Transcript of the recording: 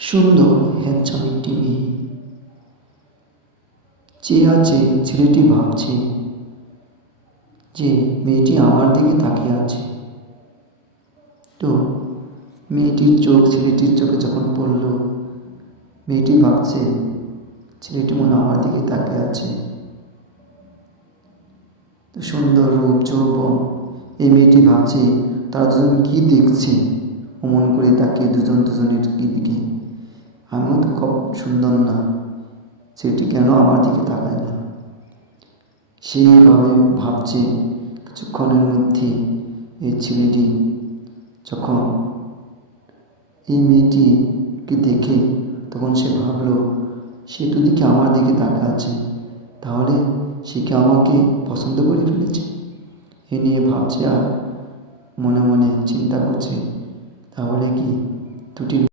সুন্দর হ্যান্ডসাম একটি মেয়ে চেয়ে আছে। ছেলেটি ভাবছে যে মেয়েটি আমার দিকে তাকিয়ে আছে। তো মেয়েটির চোখ ছেলেটির চোখে যখন পড়ল, মেয়েটি ভাবছে ছেলেটি মনে হয় আমার দিকে তাকিয়ে আছে। তো সুন্দর রূপ যৌবন, এই মেয়েটি ভাবছে তারা দুজন কী দেখছে, অমন করে তাকিয়ে দুজন দুজনের দিকে। আমিও তো খুব সুন্দর না, সেটি কেন আমার দিকে তাকায় না। সেইভাবে ভাবছে। কিছুক্ষণের মধ্যে এই ছেলেটি যখন এই মেয়েটিকে দেখে, তখন সে ভাবল সে তো দিকে আমার দিকে তাকিয়ে আছে, তাহলে সে কি আমাকে পছন্দ করে ফেলেছে। এ নিয়ে ভাবছে আর মনে মনে চিন্তা করছে, তাহলে কি দুটি